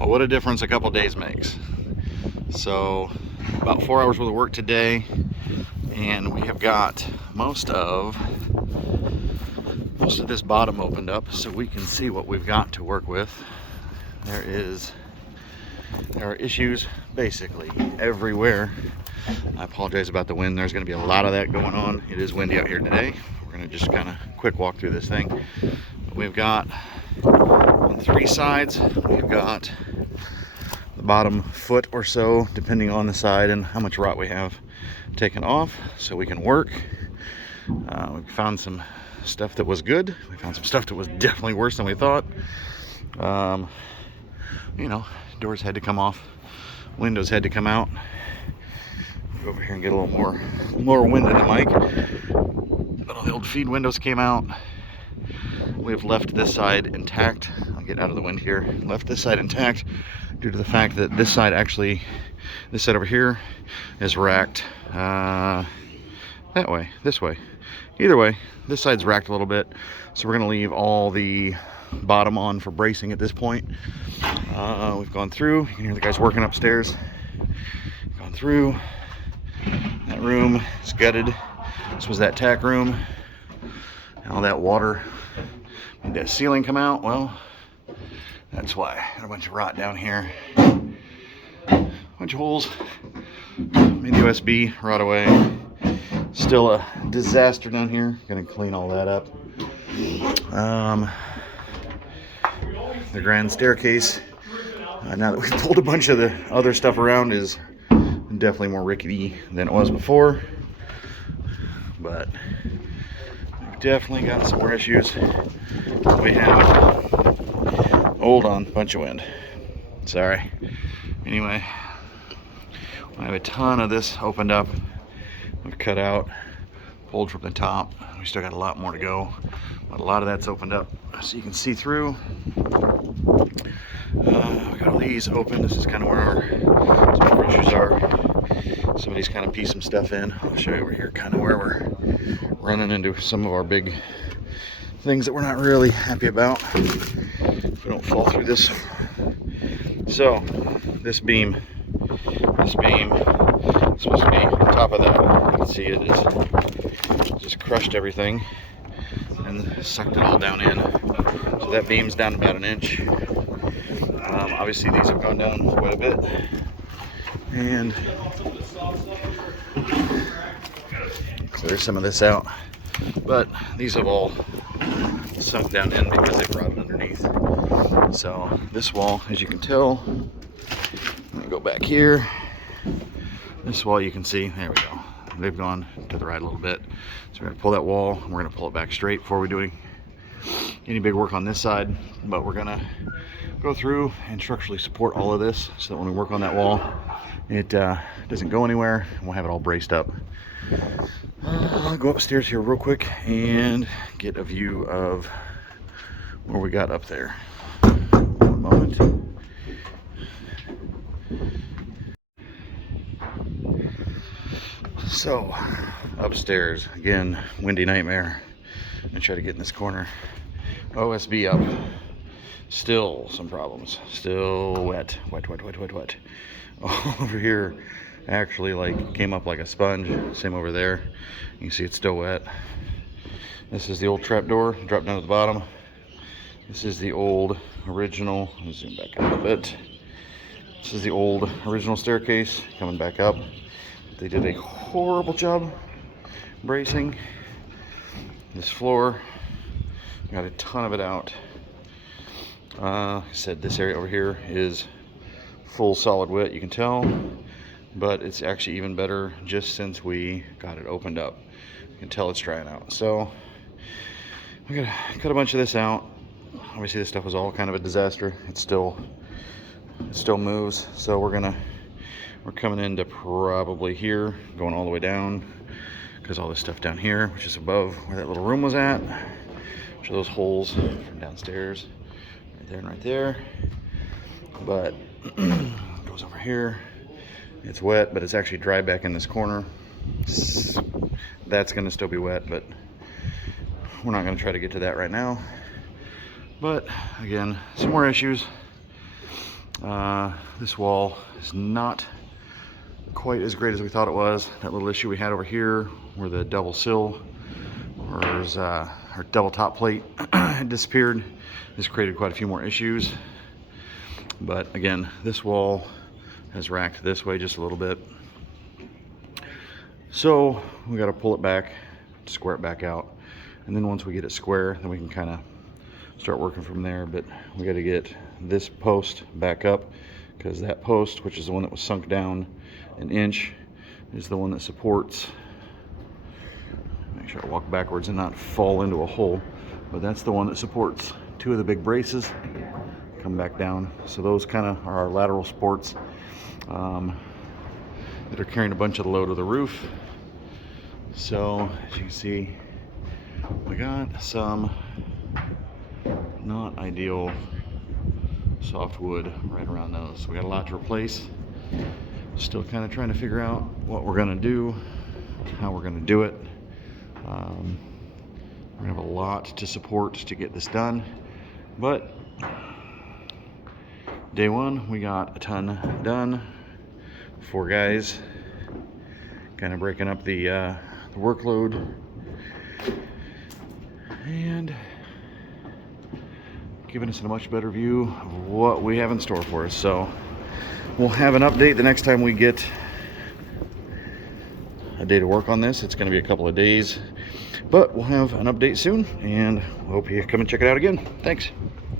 Well, what a difference a couple days makes. So about 4 hours worth of work today, and we have got most of this bottom opened up so we can see what we've got to work with. There are issues basically everywhere. I apologize about the wind. There's going to be a lot of that going on. It is windy out here today. We're going to just kind of quick walk through this thing. We've got on 3 sides, we've got the bottom foot or so, depending on the side and how much rot we have taken off, so we can work. We found some stuff that was good. We found some stuff that was definitely worse than we thought. You know, doors had to come off, windows had to come out. Go over here and get a little more wind in the mic. But all the old feed windows came out. We've left this side intact. I'll get out of the wind here. Left this side intact due to the fact that this side over here is racked that way, this way. Either way, this side's racked a little bit. So we're gonna leave all the bottom on for bracing at this point. We've gone through, you can hear the guys working upstairs. Gone through. That room is gutted. This was that tack room. And all that water made that ceiling come out. Well, that's why. Got a bunch of rot down here. A bunch of holes. Made the USB rot away. Still a disaster down here. Gonna clean all that up. The grand staircase, now that we've pulled a bunch of the other stuff around, is definitely more rickety than it was before, but we've definitely got some more issues. We have, hold on, bunch of wind, sorry. Anyway, I have a ton of this opened up. We've cut out, pulled from the top. We still got a lot more to go, but a lot of that's opened up so you can see through. We got all these open. This is kind of where some of our issues are. Somebody's kind of pieced some stuff in. I'll show you over here kind of where we're running into some of our big things that we're not really happy about. If we don't fall through this. So this beam is supposed to be on top of that. You can see it is just crushed everything and sucked it all down in. So that beam's down about 1 inch. Obviously these have gone down quite a bit, and clear some of this out, but these have all sunk down in because they've rotted underneath. So this wall, as you can tell, let me go back here. This wall, you can see, there we go, they've gone to the right a little bit. So we're going to pull that wall and we're going to pull it back straight before we do any big work on this side. But we're going to go through and structurally support all of this so that when we work on that wall, it doesn't go anywhere, and we'll have it all braced up. I'll go upstairs here real quick and get a view of where we got up there. One moment. So, upstairs, again, windy nightmare. I'm gonna try to get in this corner. OSB up. Still some problems. Still wet. Over here, actually, like, came up like a sponge. Same over there. You can see it's still wet. This is the old trap door. Drop down to the bottom. This is the old original. Let me zoom back up a bit. This is the old original staircase coming back up. They did a horrible job bracing this floor. Got a ton of it out. Like I said, this area over here is full solid wet, you can tell, but it's actually even better just since we got it opened up. You can tell it's drying out. So we gotta cut a bunch of this out. Obviously this stuff was all kind of a disaster. It still moves. So we're coming into probably here, going all the way down, because all this stuff down here, which is above where that little room was at, show those holes from downstairs, right there and right there. But goes over here. It's wet, but it's actually dry back in this corner. That's going to still be wet, but we're not going to try to get to that right now. But again, some more issues. This wall is not quite as great as we thought it was. That little issue we had over here where the double sill or our double top plate had disappeared has created quite a few more issues. But again, this wall has racked this way just a little bit. So we got to pull it back, square it back out. And then once we get it square, then we can kind of start working from there. But we got to get this post back up, because that post, which is the one that was sunk down an inch, is the one that supports. Make sure I walk backwards and not fall into a hole. But that's the one that supports two of the big braces. Come back down. So those kind of are our lateral supports that are carrying a bunch of the load of the roof. So as you can see, we got some not ideal soft wood right around those. We got a lot to replace. Still kind of trying to figure out what we're going to do, how we're going to do it. We're going to have a lot to support to get this done, but day one we got a ton done. 4 guys, kind of breaking up the workload and giving us a much better view of what we have in store for us. So we'll have an update the next time we get a day to work on this. It's going to be a couple of days, but we'll have an update soon, and we hope you come and check it out again. Thanks.